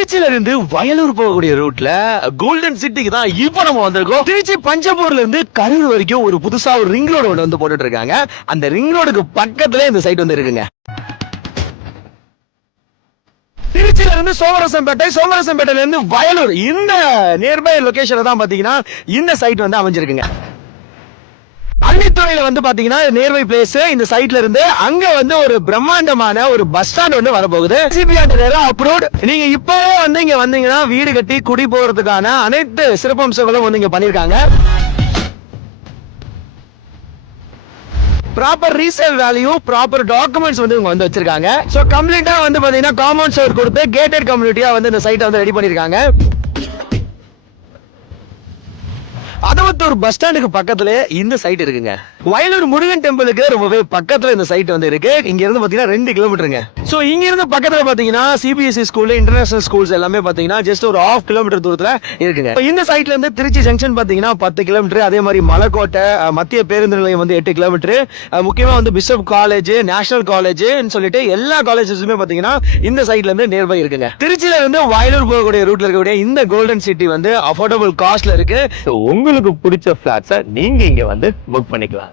திருச்சியில இருந்து வயலூர் போகக்கூடிய ரூட்ல கோல்டன் சிட்டிக்கு தான் இப்போ நம்ம வந்திருக்கோம். திருச்சி பஞ்சப்பூர்ல இருந்து கரூர் வரைக்கும் ஒரு புதுசா ஒரு ரிங் ரோடு ஒன்று வந்து போட்டுட்டு இருக்காங்க. அந்த ரிங் ரோடுக்கு பக்கத்துல இந்த சைட் வந்து இருக்குங்க. திருச்சியில இருந்து சோமரசம்பேட்டையில இருந்து வயலூர் இந்த நியர்பை லொகேஷன்ல தான் பாத்தீங்கன்னா இந்த சைட் வந்து அமைஞ்சிருக்குங்க. அள்ளித்துறையில வந்து பாத்தீங்கன்னா நியர்பை பிளேஸ் இந்த சைட்ல இருந்து அங்க வந்து ஒரு பிரம்மாண்டமான ஒரு பஸ் ஸ்டாண்ட் வந்து வரப்போகுது. அப்ரோட் நீங்க இப்பவே வந்து இங்க வந்தீங்கன்னா வீடு கட்டி குடி போறதுக்கான அனைத்து சிறப்பம்சங்களும் வந்து இங்க பண்ணிருக்காங்க. Proper resale value, proper documents வந்து இவங்க வந்து வச்சிருக்காங்க. சோ கம்ப்ளீட்டா வந்து பாத்தீங்கன்னா காம்பவுண்ட் சுவர் கொடுத்து கேட்டட் கம்யூனிட்டியா வந்து இந்த சைட்டை வந்து ரெடி பண்ணிருக்காங்க. அதவத்தூர் பஸ் ஸ்டாண்டுக்கு பக்கத்துல இந்த சைட் இருக்குங்க. வயலூர் முருகன் டெம்பிளுக்கு ரொம்பவே பக்கத்துல இந்த சைட் வந்து இருக்கு. இங்க இருந்து பாத்தீங்கன்னா 2 கிலோமீட்டருங்க. சோ இங்க இருந்து பக்கத்துல பாத்தீங்கன்னா சிபிஎஸ்இ ஸ்கூல், இன்டர்நேஷனல் ஸ்கூல்ஸ் எல்லாமே பாத்தீங்கன்னா ஜஸ்ட் ஒரு 1/2 கிலோமீட்டர் தூரத்துல இருக்குங்க. இந்த சைட்ல இருந்து திருச்சி ஜங்ஷன் பாத்தீங்கன்னா 10 கிலோமீட்டர். அதே மாதிரி மலைக்கோட்டை மத்திய பேருந்து நிலையம் வந்து 8 கிலோமீட்டர். முக்கியமா வந்து பிஷப் காலேஜ், நேஷனல் காலேஜ் சொல்லிட்டு எல்லா காலேஜஸுமே பாத்தீங்கன்னா இந்த சைட்ல இருந்து நியர்பை இருக்குங்க. திருச்சியில இருந்து வயலூர் போகக்கூடிய ரூட்ல இருக்கக்கூடிய இந்த கோல்டன் சிட்டி வந்து அஃபோர்டபுள் காஸ்ட்ல இருக்கு. உங்களுக்கு பிடிச்ச பிளாட்ஸை நீங்க இங்க வந்து புக் பண்ணிக்கலாம்.